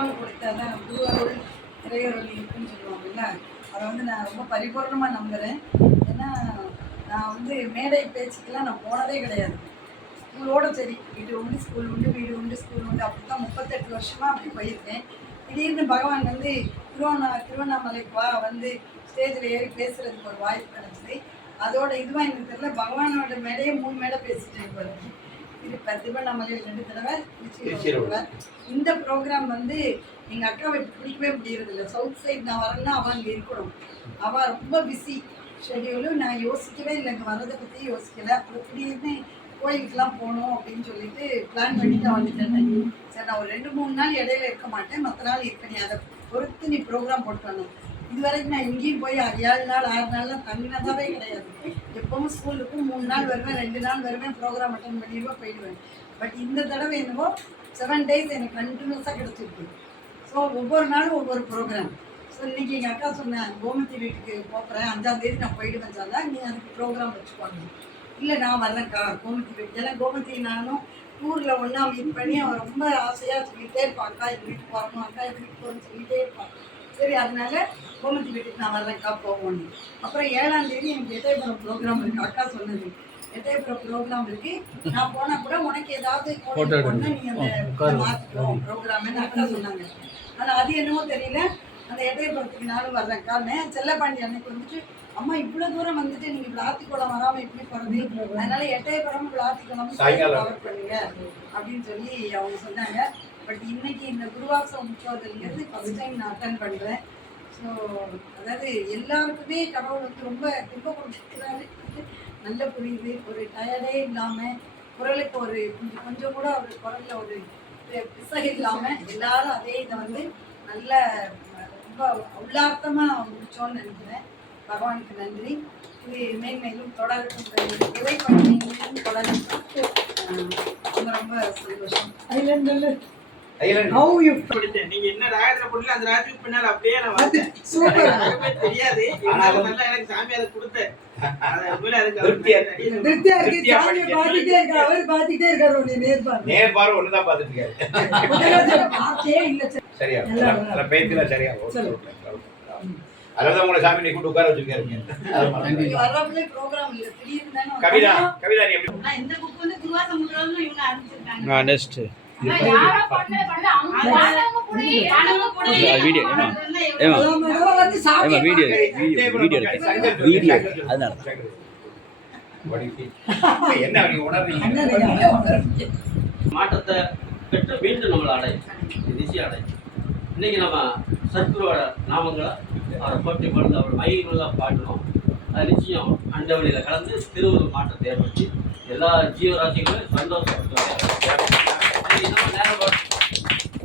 பெருமாள் கொடுத்தாதான் குருவருள் இறையருள் இருக்குன்னு சொல்லுவாங்கல்ல. அதை வந்து நான் ரொம்ப பரிபூர்ணமாக நம்புகிறேன். ஏன்னா நான் வந்து மேடை பேச்சுக்கெல்லாம் நான் போனதே கிடையாது. ஸ்கூலோடு சரி, வீடு உண்டு ஸ்கூல் உண்டு, வீடு உண்டு ஸ்கூல் உண்டு, அப்படி தான் 38 வருஷமாக அப்படி போயிருக்கேன். திடீர்னு பகவான் வந்து திருவண்ணாமலைக்கு வந்து ஸ்டேஜில் ஏறி பேசுகிறதுக்கு ஒரு வாய்ப்பு கிடச்சிது. அதோட இதுவாக எனக்கு தெரியல, பகவானோட மேடையே 3 மேடை பேசிட்டேன். இப்போ திருவண்ணாமலையில் 2 தடவை, திருச்சியில். இந்த ப்ரோக்ராம் வந்து எங்கள் அக்காவை பிடிக்கவே முடியறதில்ல. சவுத் சைட் நான் வரேன்னா அவள் அங்கே இருக்கணும். அவள் ரொம்ப பிஸி ஷெடியூலு. நான் யோசிக்கவே இல்லை, இங்கே வர்றதை பற்றி யோசிக்கலை. அப்புறம் திடீர்னு கோயிலுக்கெலாம் போகணும் அப்படின்னு சொல்லிட்டு பிளான் பண்ணிட்டு வந்துட்டேன். சரி, நான் ஒரு 2-3 நாள் இடையில இருக்க மாட்டேன், மற்ற நாள் இருக்க. நீ அதை பொறுத்து நீ ப்ரோக்ராம் போட்டு வரணும். இது வரைக்கும் நான் எங்கேயும் போய் 7 நாள் 6 நாள்லாம் தங்கினதாவே கிடையாது. எப்பவும் ஸ்கூலுக்கும் 3 நாள் வருவேன், 2 நாள் வருவேன், ப்ரோக்ராம் அட்டன் பண்ணிடுவேன், போயிடுவேன். பட் இந்த தடவை என்னவோ 7 டேஸ் எனக்கு கண்டினியூஸாக கிடச்சிருக்கு. ஸோ ஒவ்வொரு நாளும் ஒவ்வொரு ப்ரோக்ராம். ஸோ இன்றைக்கி எங்கள் அக்கா சொன்னேன், கோமதி வீட்டுக்கு போகிறேன், 5ஆம் தேதி நான் போயிடுவேன் சார், நீ அதுக்கு ப்ரோக்ராம் வச்சுக்கோங்க. இல்லை நான் வரேன்க்கா கோமதி வீட்டுக்கு. ஏன்னா கோமதி நானும் டூரில் ஒன்றா மீட் பண்ணி அவன் ரொம்ப ஆசையாக சொல்லிகிட்டே இருப்பான், அக்கா எங்கள் வீட்டுக்கு வரணும், அக்கா எங்கள் வீட்டுக்கு போகணும்னு சொல்லிகிட்டே இருப்பான். சரி, அதனால கோமதி வீட்டுக்கு நான் வரேன்க்கா போகணும். அப்புறம் 7ஆம் தேதி எனக்கு எட்டயபுரம் ப்ரோக்ராம் இருக்குது. அக்கா சொன்னது எட்டயபுரம் ப்ரோக்ராம் இருக்குது, நான் போனால் கூட உனக்கு ஏதாவது போடணும்னா நீ அந்த மாற்றிக்கணும் ப்ரோக்ராம்னு அக்கா சொன்னாங்க. ஆனால் அது என்னமோ தெரியல, அந்த எட்டயபுரத்துக்கு நானும் வர்றேன்க்கான்னு. செல்லப்பாண்டி அன்னைக்கு வந்துட்டு, அம்மா இவ்வளோ தூரம் வந்துட்டு நீங்கள் விளாத்திக்குளம் வராமல் எப்படி போகிறது, அதனால எட்டயபுரம் விளாத்திக்குளம் கவர் பண்ணுங்க அப்படின்னு சொல்லி அவங்க சொன்னாங்க. பட் இன்னைக்கு இந்த குருவாசம் முக்கியங்கிறது ஃபஸ்ட் டைம் நான் அட்டன் பண்ணுறேன். ஸோ அதாவது எல்லாருக்குமே கடவுள் வந்து ரொம்ப துன்பம் கொடுத்துருக்கிறாரு, நல்ல புரியுது. ஒரு டயர்டே இல்லாமல், குரலுக்கு ஒரு கொஞ்சம் கூட ஒரு குரலில் ஒரு பிசகு இல்லாமல் எல்லாரும் அதே இதை வந்து நல்ல ரொம்ப உள்ளார்த்தமாக முடிச்சோன்னு நினைக்கிறேன். பகவானுக்கு நன்றி. இது மேன்மேலும் தொடரட்டும், இறைப்பணியும் தொடரட்டும். ரொம்ப ரொம்ப சந்தோஷம். நீங்க என்ன ராயத்துல போடல அந்த ராஜுக்கு பின்னால அப்படியே நான் வந்தேன். தெரியாது, எனக்கு சாமி அதை கொடுத்தேன். அதான் உங்களை சாமி நீ கூட்டு உட்கார வச்சிருக்காருங்க. மாற்றத்தை பெற்று மீண்டும் நம்மளை அடையும், திசை அடையும். இன்னைக்கு நம்ம சத்குருவோட நாமங்களை அவரை போட்டி பொழுது அவர் மகிழ்ச்சியாக பாடணும். அது நிச்சயம் அண்ட வழியில் கலந்து திருவள்ளுவர் மாற்றத்தை ஏற்படுத்தி எல்லா ஜீவராசிகளும் சந்தோஷப்படுத்துவாங்க.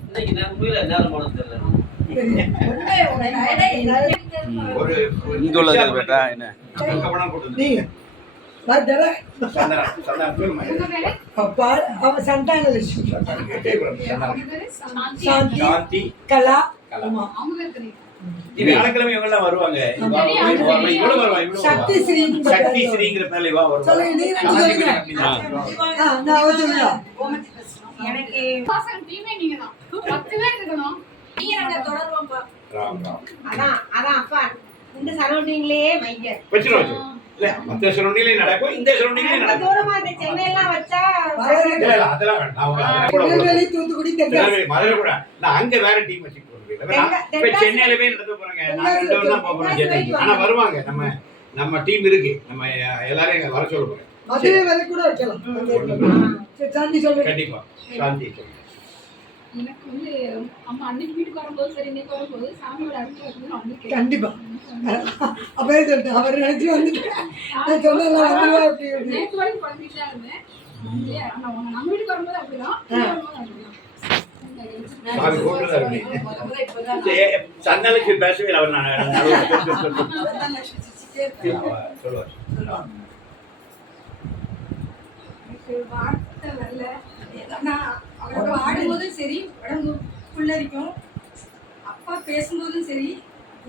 இன்னைக்கு உண்மையில நேரம் போட தெரியல. வருவாங்க. சக்தி ஸ்ரீங்கிற பேர்ல எனக்கு டீமே நீங்க தான் 10 பேர் இருக்கணும். நீங்க நாங்க தொடர்வோம்ப்பா. அதான் அப்பா இந்த சரௌண்டிங்லயே வைங்க வெச்சிரோம். இல்ல மத்த சரௌண்டிங்லயே நடக்கும், இந்த சரௌண்டிங்லயே நடக்கும். தூரமா இந்த சென்னை எல்லாம் வச்சா இல்ல அதெல்லாம் வேண்டாம். திருநெல்வேலி தூத்துக்குடி தென்காசி மதுரை கூட நான் அங்க வேற டீம் வச்சிட்டு போறேன். இப்ப சென்னையில போய் நடத்த போறேங்க. நான் 2 வருஷம் தான் போறேன் சென்னைக்கு. ஆனா வருவாங்க, நம்ம டீம் இருக்கு. நம்ம எல்லாரையும் வர சொல்ல போறேன். மதுரை வரை கூட வைக்கலாம். சாந்தி சொல்லுங்க. கண்டிப்பா சாந்தி சொல்லுங்க. எனக்கு வந்து அம்மா அன்னைக்கு வீட்டுக்கு வரும்போது சரி, இன்னைக்கு வரும்போது சாமியோட அருள் வந்து கண்டிப்பா அப்பவே சொல்லிட்டு அவர் நினைச்சு வந்துட்டு நேற்று வரைக்கும் குழந்தைட்டு தான் இருந்தேன். நம்ம வீட்டுக்கு வரும்போது அப்படிதான், சன்னலுக்கு பேசவே அவர் வார்த்தை வரல. அவரோட ஆடும்போதும் சரி, உடம்பு புல்லரிக்கும். அப்பா பேசும்போதும் சரி,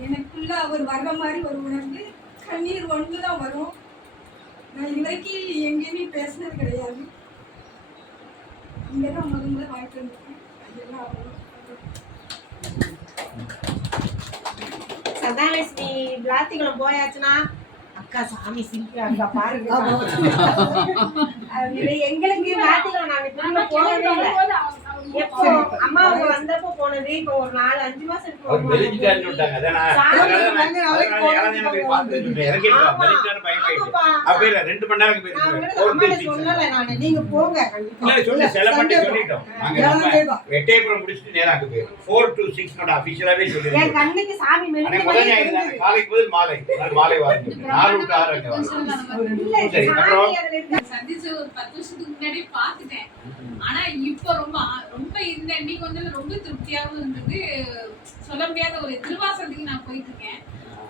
எனக்குள்ள அவர் வர்ற மாதிரி ஒரு உணர்வு, கண்ணீர் ஒன்று தான் வரும். நான் இது வரைக்கும் எங்கேயுமே பேசினது கிடையாது. இங்கே தான் முதல்ல வாய்ப்பு இருந்திருக்கேன். அதெல்லாம் சந்தானலட்சுமி விளாத்திக்குளம் போயாச்சுன்னா அக்கா சாமி சிரிக்கிறாங்க பாருங்க. அது எங்களுக்கு விளாத்திக்குளம் நாங்க திரும்ப போகவே இல்லை. எப்போ அம்மா அவங்க வந்தப்போ போனது, இப்போ ஒரு 4-5 மாசம் இருக்கு. அவர் மெலிஞ்சிட்டாருன்னு விட்டாங்க. அதான் நான் அதனால யாராவது போய் பார்த்துட்டு இருந்தேன். இறங்கிருக்கோம். மெலிஞ்சிட்டாருன்னு பயமாயிட்டு. அப்ப இல்ல 2 மணி நேரம் போயிருக்கேன். சொன்னல நானு, நீங்க போங்க கண்டிப்பா. இல்ல சொல்லி செலப்பட்டு சொல்லிட்டோம். நாங்க வெட்டேபுரம் முடிச்சிட்டு நேரா அங்க போயிரும். 4 to 6 நோட அபிஷியலாவே சொல்லிருக்கோம். என் கண்ணுக்கு சாமி அன்னைக்கு முதல் ஞாயிறு தானே, காலைக்கு பதில் மாலை. மாலை வாங்க 4 to 6 அங்க வரும். சரி அப்புறம் சந்திச்சு ஒரு 10 வருஷத்துக்கு முன்னாடி பாத்துட்டேன். ஆனா இப்ப ரொம்ப இந்த இன்னைக்கு வந்து ரொம்ப திருப்தியாகவும் இருந்தது. சொல்ல முடியாத ஒரு திருவாசத்துக்கு நான் போயிட்டு இருக்கேன்.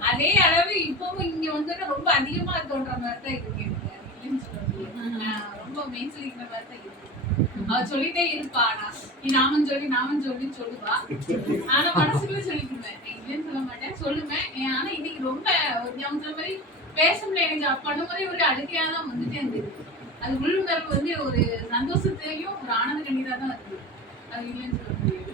அதே அளவு இப்பவும் இங்க வந்து ரொம்ப அதிகமா தோன்ற மாதிரி தான் இருக்கு எனக்கு. இல்லைன்னு சொல்ல முடியாது. ரொம்ப மெயின் சொல்லிக்கிற மாதிரி தான் இருக்கு. அவ சொல்லிட்டே இருப்பா, நீ நாமம் சொல்லி சொல்லுவா. ஆனா மனசுக்குள்ள சொல்லிக்குவேன், இல்லைன்னு சொல்ல மாட்டேன், சொல்லுவேன். ஆனா இன்னைக்கு ரொம்ப அவங்க சொல்ற மாதிரி பேச முடியல. எனக்கு பண்ணும்போதே ஒரு அழுகையாதான் வந்துட்டே இருந்தது. அது உள்ளுணர்வு வந்து ஒரு சந்தோஷத்தையும் ஒரு ஆனந்த கண்ணீரா தான் இருக்குது. அது இல்லைன்னு சொல்ல முடியாது.